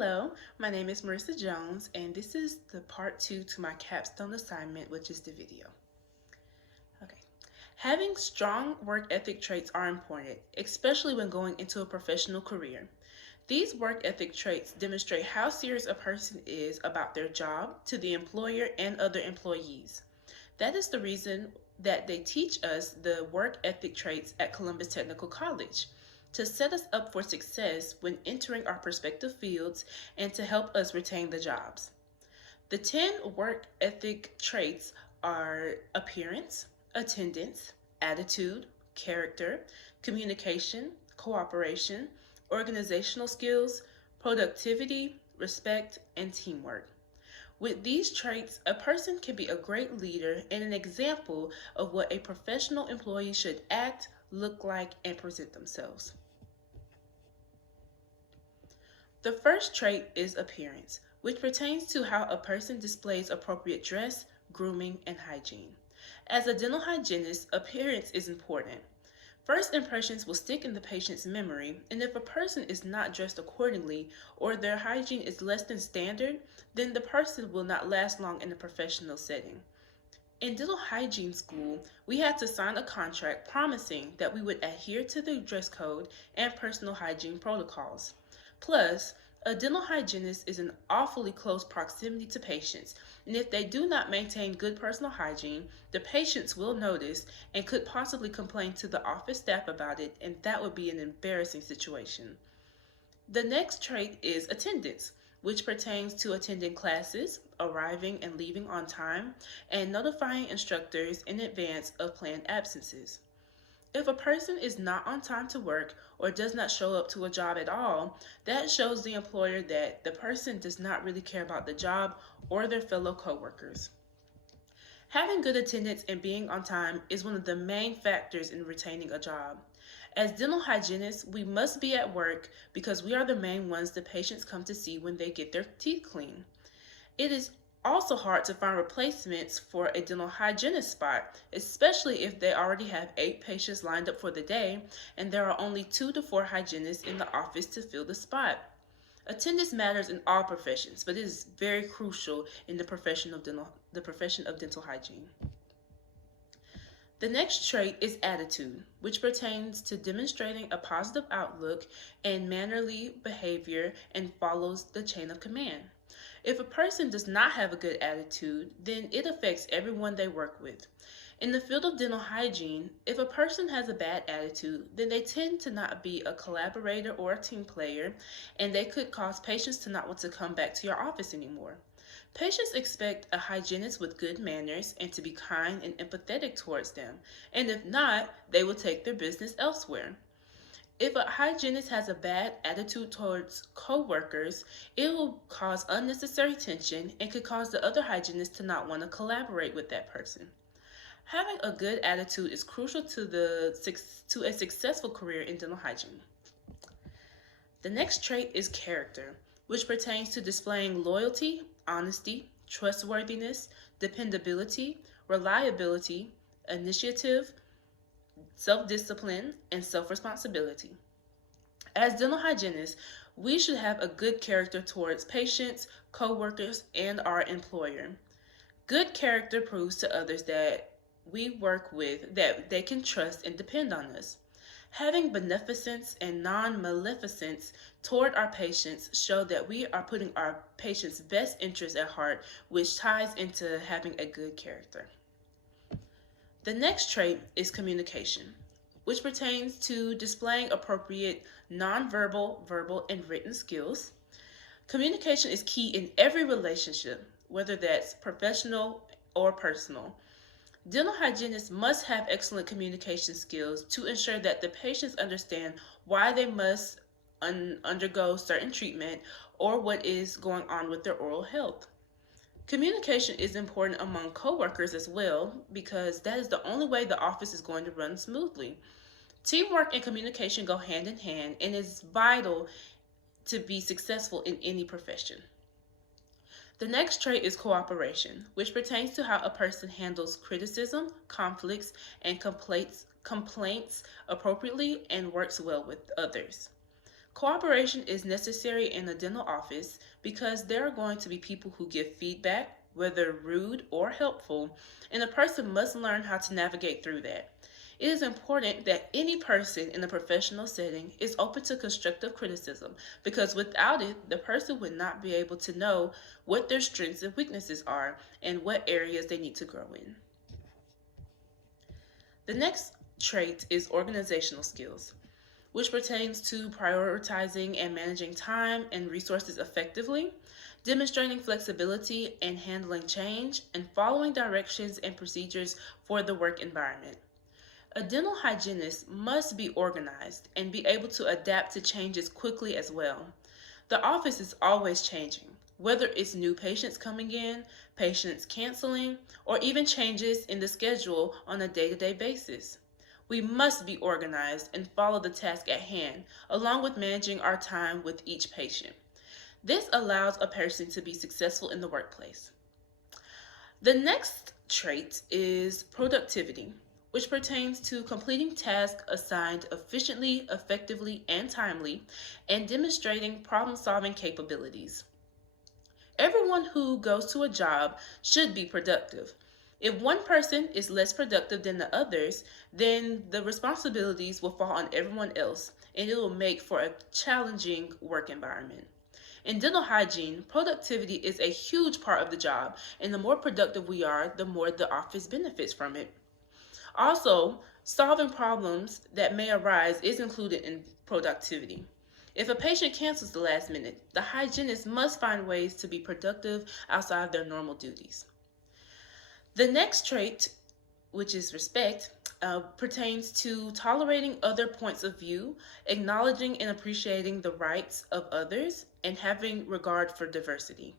Hello, my name is Marissa Jones, and this is the part 2 to my capstone assignment, which is the video. Okay. Having strong work ethic traits are important, especially when going into a professional career. These work ethic traits demonstrate how serious a person is about their job to the employer and other employees. That is the reason that they teach us the work ethic traits at Columbus Technical College, to set us up for success when entering our prospective fields and to help us retain the jobs. The 10 work ethic traits are appearance, attendance, attitude, character, communication, cooperation, organizational skills, productivity, respect, and teamwork. With these traits, a person can be a great leader and an example of what a professional employee should act, look like, and present themselves. The first trait is appearance, which pertains to how a person displays appropriate dress, grooming, and hygiene. As a dental hygienist, appearance is important. First impressions will stick in the patient's memory, and if a person is not dressed accordingly or their hygiene is less than standard, then the person will not last long in a professional setting. In dental hygiene school, we had to sign a contract promising that we would adhere to the dress code and personal hygiene protocols. Plus, a dental hygienist is in awfully close proximity to patients, and if they do not maintain good personal hygiene, the patients will notice and could possibly complain to the office staff about it, and that would be an embarrassing situation. The next trait is attendance, which pertains to attending classes, arriving and leaving on time, and notifying instructors in advance of planned absences. If a person is not on time to work or does not show up to a job at all, that shows the employer that the person does not really care about the job or their fellow coworkers. Having good attendance and being on time is one of the main factors in retaining a job. As dental hygienists, we must be at work because we are the main ones the patients come to see when they get their teeth cleaned. It is also hard to find replacements for a dental hygienist spot, especially if they already have 8 patients lined up for the day and there are only 2 to 4 hygienists in the office to fill the spot. Attendance matters in all professions, but it is very crucial in the profession of dental hygiene. The next trait is attitude, which pertains to demonstrating a positive outlook and mannerly behavior and follows the chain of command. If a person does not have a good attitude, then it affects everyone they work with. In the field of dental hygiene, if a person has a bad attitude, then they tend to not be a collaborator or a team player, and they could cause patients to not want to come back to your office anymore. Patients expect a hygienist with good manners and to be kind and empathetic towards them, and if not, they will take their business elsewhere. If a hygienist has a bad attitude towards coworkers, it will cause unnecessary tension and could cause the other hygienist to not want to collaborate with that person. Having a good attitude is crucial to a successful career in dental hygiene. The next trait is character, which pertains to displaying loyalty, honesty, trustworthiness, dependability, reliability, initiative, self-discipline, and self-responsibility. As dental hygienists, we should have a good character towards patients, coworkers, and our employer. Good character proves to others that we work with that they can trust and depend on us. Having beneficence and non-maleficence toward our patients show that we are putting our patients' best interests at heart, which ties into having a good character. The next trait is communication, which pertains to displaying appropriate nonverbal, verbal, and written skills. Communication is key in every relationship, whether that's professional or personal. Dental hygienists must have excellent communication skills to ensure that the patients understand why they must undergo certain treatment or what is going on with their oral health. Communication is important among coworkers as well because that is the only way the office is going to run smoothly. Teamwork and communication go hand in hand and is vital to be successful in any profession. The next trait is cooperation, which pertains to how a person handles criticism, conflicts, and complaints appropriately and works well with others. Cooperation is necessary in a dental office because there are going to be people who give feedback, whether rude or helpful, and a person must learn how to navigate through that. It is important that any person in a professional setting is open to constructive criticism because without it, the person would not be able to know what their strengths and weaknesses are and what areas they need to grow in. The next trait is organizational skills, which pertains to prioritizing and managing time and resources effectively, demonstrating flexibility and handling change, and following directions and procedures for the work environment. A dental hygienist must be organized and be able to adapt to changes quickly as well. The office is always changing, whether it's new patients coming in, patients canceling, or even changes in the schedule on a day to day basis. We must be organized and follow the task at hand, along with managing our time with each patient. This allows a person to be successful in the workplace. The next trait is productivity, which pertains to completing tasks assigned efficiently, effectively, and timely, and demonstrating problem solving capabilities. Everyone who goes to a job should be productive. If one person is less productive than the others, then the responsibilities will fall on everyone else, and it will make for a challenging work environment. In dental hygiene, productivity is a huge part of the job, and the more productive we are, the more the office benefits from it. Also, solving problems that may arise is included in productivity. If a patient cancels the last minute, the hygienist must find ways to be productive outside their normal duties. The next trait, which is respect, pertains to tolerating other points of view, acknowledging and appreciating the rights of others, and having regard for diversity.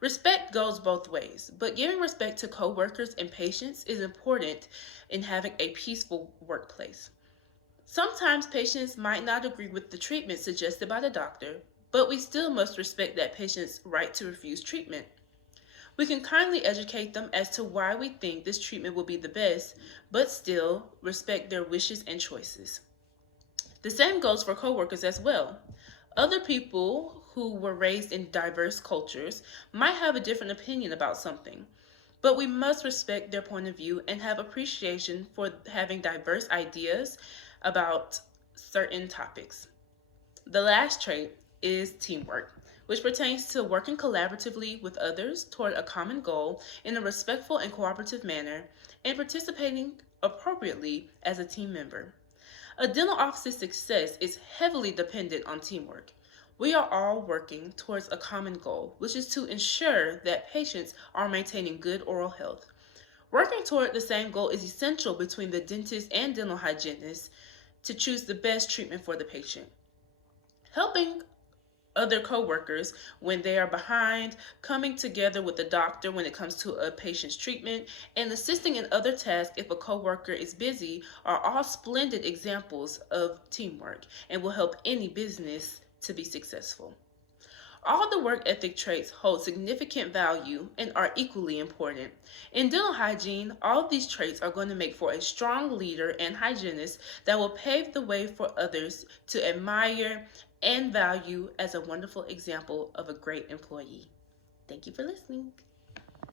Respect goes both ways, but giving respect to coworkers and patients is important in having a peaceful workplace. Sometimes patients might not agree with the treatment suggested by the doctor, but we still must respect that patient's right to refuse treatment. We can kindly educate them as to why we think this treatment will be the best, but still respect their wishes and choices. The same goes for coworkers as well. Other people who were raised in diverse cultures might have a different opinion about something, but we must respect their point of view and have appreciation for having diverse ideas about certain topics. The last trait is teamwork, which pertains to working collaboratively with others toward a common goal in a respectful and cooperative manner and participating appropriately as a team member. A dental office's success is heavily dependent on teamwork. We are all working towards a common goal, which is to ensure that patients are maintaining good oral health. Working toward the same goal is essential between the dentist and dental hygienist to choose the best treatment for the patient. Helping other coworkers when they are behind, coming together with the doctor when it comes to a patient's treatment, and assisting in other tasks if a coworker is busy are all splendid examples of teamwork and will help any business to be successful. All the work ethic traits hold significant value and are equally important. In dental hygiene, all of these traits are going to make for a strong leader and hygienist that will pave the way for others to admire and value as a wonderful example of a great employee. Thank you for listening.